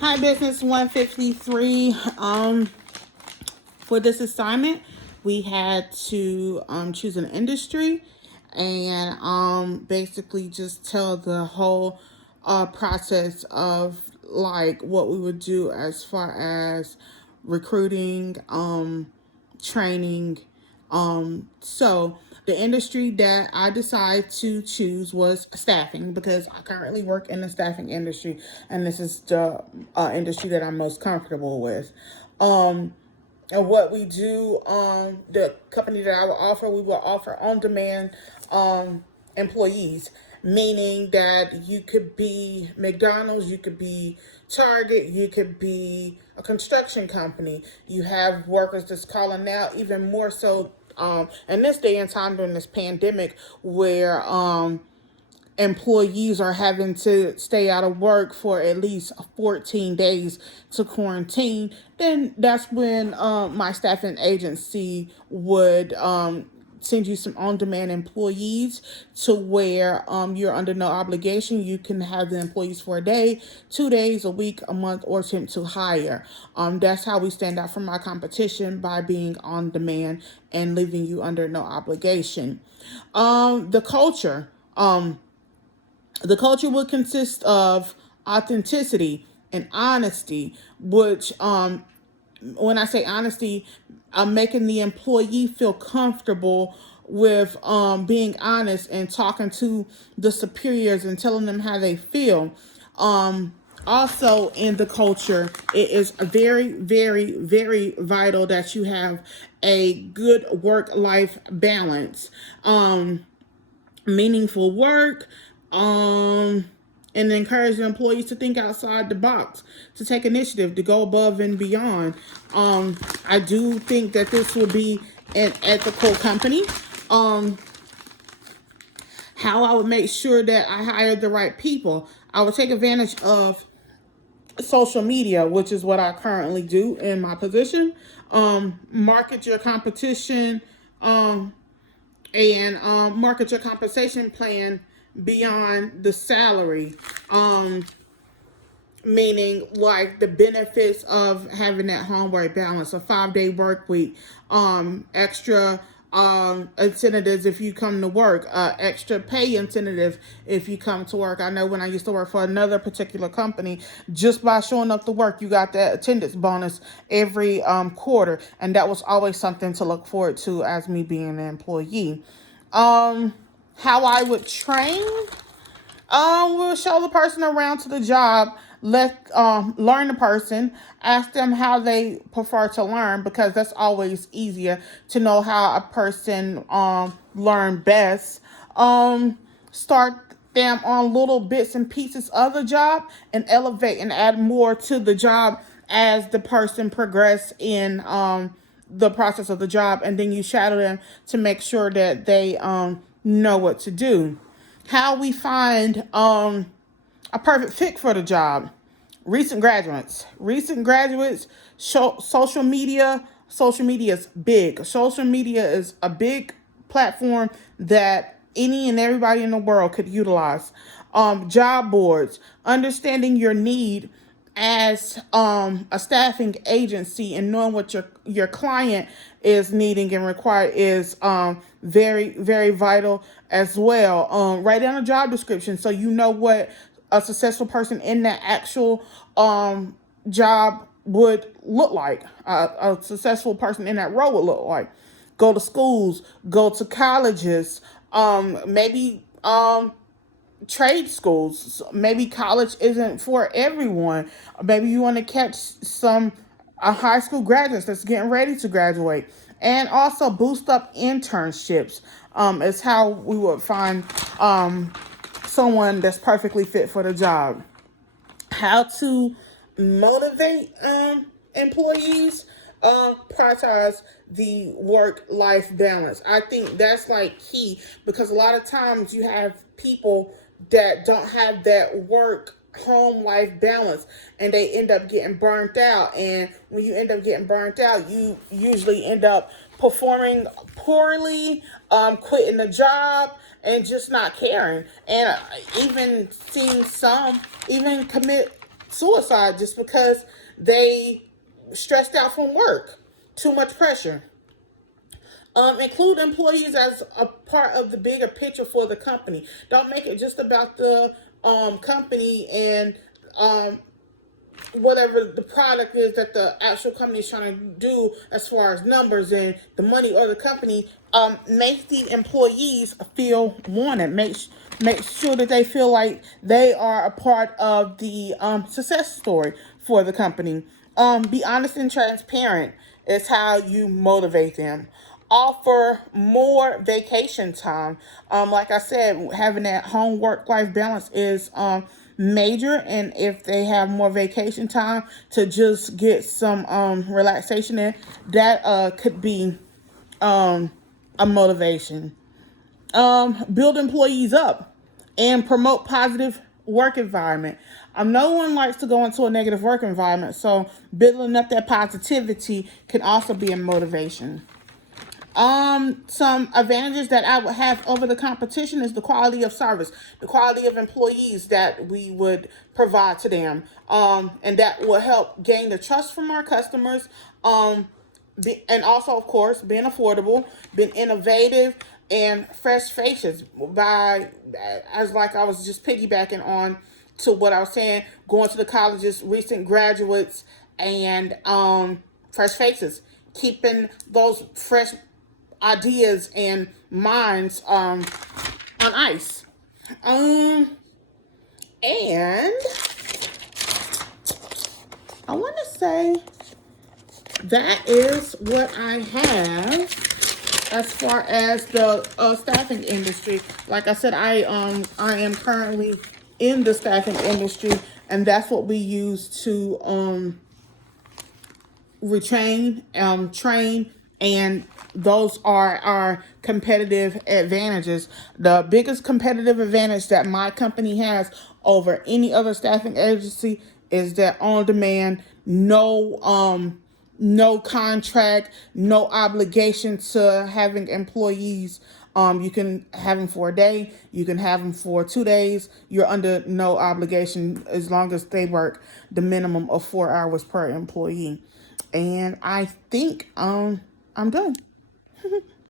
Hi, Business 153. For this assignment, we had to choose an industry and basically just tell the whole process of like what we would do as far as recruiting, training. So the industry that I decided to choose was staffing because I currently work in the staffing industry, and this is the industry that I'm most comfortable with. And what we do, the company that I will offer, we will offer on-demand employees, meaning that you could be McDonald's, you could be Target, you could be a construction company. You have workers that's calling out, even more so in this day and time during this pandemic, where employees are having to stay out of work for at least 14 days to quarantine, then that's when my staffing agency would send you some on-demand employees to where you're under no obligation. You can have the employees for a day, 2 days, a week, a month, or attempt to hire. That's how we stand out from our competition, by being on demand and leaving you under no obligation. The culture. The culture would consist of authenticity and honesty, which, when I say honesty, I'm making the employee feel comfortable with being honest and talking to the superiors and telling them how they feel. Also, in the culture, it is very, very, very vital that you have a good work life balance. Meaningful work, and encourage the employees to think outside the box, to take initiative, to go above and beyond. I do think that this will be an ethical company. How I would make sure that I hire the right people, I would take advantage of social media, which is what I currently do in my position. Market your competition, and market your compensation plan beyond the salary. Meaning like the benefits of having that home work balance, a 5 day work week, extra incentives if you come to work, extra pay incentive if you come to work. I know when I used to work for another particular company, just by showing up to work, you got that attendance bonus every quarter, and that was always something to look forward to as me being an employee. How I would train, we'll show the person around to the job. Let learn the person. Ask them how they prefer to learn, because that's always easier to know how a person learn best. Start them on little bits and pieces of the job, and elevate and add more to the job as the person progress in the process of the job, and then you shadow them to make sure that they know what to do. How we find a perfect fit for the job. Recent graduates, social media. Social media is big. Social media is a big platform that any and everybody in the world could utilize. Job boards, understanding your need as a staffing agency, and knowing what your client is needing and require is very, very vital as well. Write down a job description so you know what a successful person in that actual job would look like. A successful person in that role would look like. Go to schools, go to colleges, maybe trade schools. Maybe college isn't for everyone. Maybe you want to catch some high school graduates that's getting ready to graduate. And also boost up internships is how we would find someone that's perfectly fit for the job. How to motivate employees, prioritize the work life balance. I think that's like key, because a lot of times you have people that don't have that work home life balance, and they end up getting burnt out. And when you end up getting burnt out, you usually end up performing poorly, quitting the job, and just not caring, and even seeing some even commit suicide just because they stressed out from work, too much pressure. Include employees as a part of the bigger picture for the company. Don't make it just about the company and um, whatever the product is that the actual company is trying to do as far as numbers and the money or the company. Make the employees feel wanted. Make sure that they feel like they are a part of the success story for the company. Be honest and transparent is how you motivate them. Offer more vacation time. Like I said, having that home work life balance is major, and if they have more vacation time to just get some relaxation in, that could be a motivation. Build employees up and promote positive work environment. No one likes to go into a negative work environment, so building up that positivity can also be a motivation. Some advantages that I would have over the competition is the quality of service, the quality of employees that we would provide to them, and that will help gain the trust from our customers. And also, of course, being affordable, being innovative, and fresh faces. By as like I was just piggybacking on to what I was saying, going to the colleges, recent graduates, and fresh faces, keeping those fresh ideas and minds on ice. And I want to say that is what I have as far as the staffing industry. Like I said, I am currently in the staffing industry, and that's what we use to retrain, train, and those are our competitive advantages. The biggest competitive advantage that my company has over any other staffing agency is that on demand, no contract, no obligation to having employees. You can have them for a day, you can have them for 2 days. You're under no obligation as long as they work the minimum of 4 hours per employee. And I think I'm done.